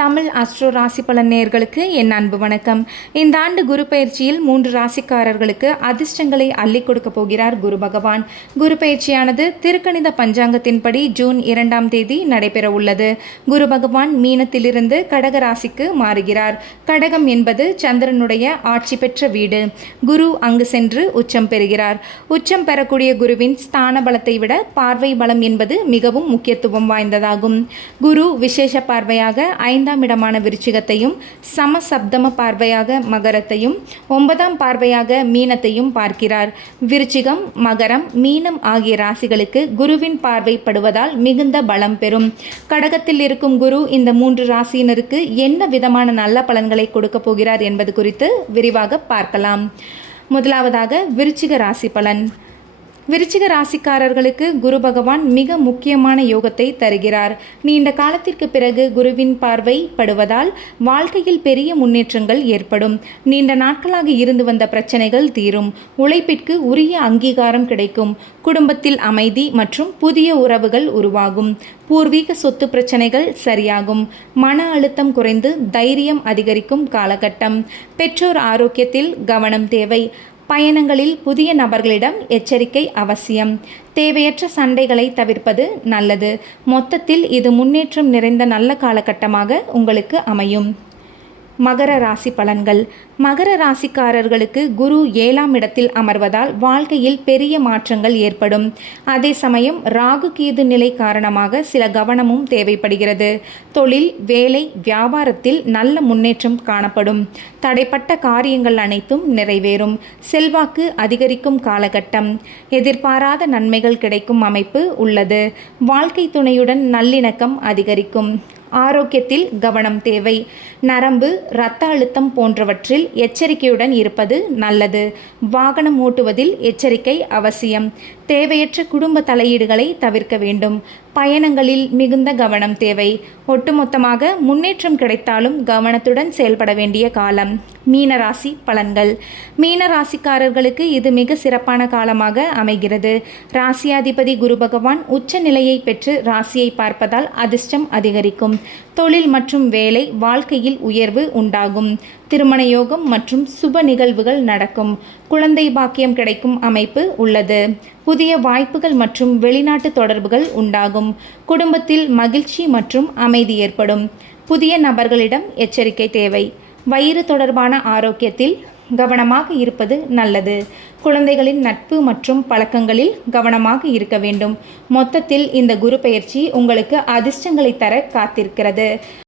Tamil astro ராசி பலன் நேயர்களுக்கு என் அன்பு வணக்கம். இந்த ஆண்டு குரு பயிற்சியில் 3 ராசிக்காரர்களுக்கு அதிர்ஷ்டங்களை அள்ளி கொடுக்க போகிறார் குரு பகவான். குரு பயிற்சியானது திருக்கணித பஞ்சாங்கத்தின்படி ஜூன் 2ஆம் தேதி நடைபெற உள்ளது. குரு பகவான் மீனத்திலிருந்து கடக ராசிக்கு மாறுகிறார். கடகம் என்பது சந்திரனுடைய ஆட்சி பெற்ற வீடு. குரு அங்கு சென்று உச்சம் பெறுகிறார். உச்சம் பெறக்கூடிய குருவின் ஸ்தான பலத்தை விட பார்வை பலம் என்பது மிகவும் முக்கியத்துவம் வாய்ந்ததாகும். குரு விசேஷ பார்வையாக 5ஆம் இடமான விருச்சிகத்தையும், சமசப்தம பார்வையாக மகரத்தையும், 9ஆம் பார்வையாக மீனத்தையும் பார்க்கிறார். விருச்சிகம், மகரம், மீனம் ஆகிய ராசிகளுக்கு குருவின் பார்வை படுவதால் மிகுந்த பலம் பெறும். கடகத்தில் இருக்கும் குரு இந்த 3 ராசியினருக்கு என்ன விதமான நல்ல பலன்களை கொடுக்க போகிறார் என்பது குறித்து விரிவாக பார்க்கலாம். முதலாவதாக விருச்சிக ராசி பலன். விருச்சிக ராசிக்காரர்களுக்கு குரு பகவான் மிக முக்கியமான யோகத்தை தருகிறார். நீண்ட காலத்திற்கு பிறகு குருவின் பார்வை படுவதால் வாழ்க்கையில் பெரிய முன்னேற்றங்கள் ஏற்படும். நீண்ட நாட்களாக இருந்து வந்த பிரச்சனைகள் தீரும். உழைப்பிற்கு உரிய அங்கீகாரம் கிடைக்கும். குடும்பத்தில் அமைதி மற்றும் புதிய உறவுகள் உருவாகும். பூர்வீக சொத்து பிரச்சனைகள் சரியாகும். மன அழுத்தம் குறைந்து தைரியம் அதிகரிக்கும் காலகட்டம். பெற்றோர் ஆரோக்கியத்தில் கவனம் தேவை. பயணங்களில் புதிய நபர்களிடம் எச்சரிக்கை அவசியம். தேவையற்ற சண்டைகளை தவிர்ப்பது நல்லது. மொத்தத்தில் இது முன்னேற்றம் நிறைந்த நல்ல காலகட்டமாக உங்களுக்கு அமையும். மகர ராசி பலன்கள். மகர ராசிக்காரர்களுக்கு குரு 7ஆம் இடத்தில் அமர்வதால் வாழ்க்கையில் பெரிய மாற்றங்கள் ஏற்படும். அதே சமயம் ராகு கேது நிலை காரணமாக சில கவனமும் தேவைப்படுகிறது. தொழில், வேலை, வியாபாரத்தில் நல்ல முன்னேற்றம் காணப்படும். தடைப்பட்ட காரியங்கள் அனைத்தும் நிறைவேறும். செல்வாக்கு அதிகரிக்கும் காலகட்டம். எதிர்பாராத நன்மைகள் கிடைக்கும் அமைப்பு உள்ளது. வாழ்க்கை துணையுடன் நல்லிணக்கம் அதிகரிக்கும். ஆரோக்கியத்தில் கவனம் தேவை. நரம்பு, இரத்த அழுத்தம் போன்றவற்றில் எச்சரிக்கையுடன் இருப்பது நல்லது. வாகனம் ஓட்டுவதில் எச்சரிக்கை அவசியம். தேவையற்ற குடும்ப தலையீடுகளை தவிர்க்க வேண்டும். பயணங்களில் மிகுந்த கவனம் தேவை. ஒட்டுமொத்தமாக முன்னேற்றம் கிடைத்தாலும் கவனத்துடன் செயல்பட வேண்டிய காலம். மீனராசி பலன்கள். மீனராசிக்காரர்களுக்கு இது மிக சிறப்பான காலமாக அமைகிறது. ராசியாதிபதி குரு பகவான் உச்ச நிலையை பெற்று ராசியை பார்ப்பதால் அதிர்ஷ்டம் அதிகரிக்கும். தொழில் மற்றும் வேலை வாழ்க்கையில் உயர்வு உண்டாகும். திருமண யோகம் மற்றும் சுப நிகழ்வுகள் நடக்கும். குழந்தை பாக்கியம் கிடைக்கும் அமைப்பு உள்ளது. புதிய வாய்ப்புகள் மற்றும் வெளிநாட்டு தொடர்புகள் உண்டாகும். குடும்பத்தில் மகிழ்ச்சி மற்றும் அமைதி ஏற்படும். புதிய நபர்களிடம் எச்சரிக்கை தேவை. வயிறு தொடர்பான ஆரோக்கியத்தில் கவனமாக இருப்பது நல்லது. குழந்தைகளின் நட்பு மற்றும் பழக்கங்களில் கவனமாக இருக்க வேண்டும். மொத்தத்தில் இந்த குரு பெயர்ச்சி உங்களுக்கு அதிர்ஷ்டங்களை தர காத்திருக்கிறது.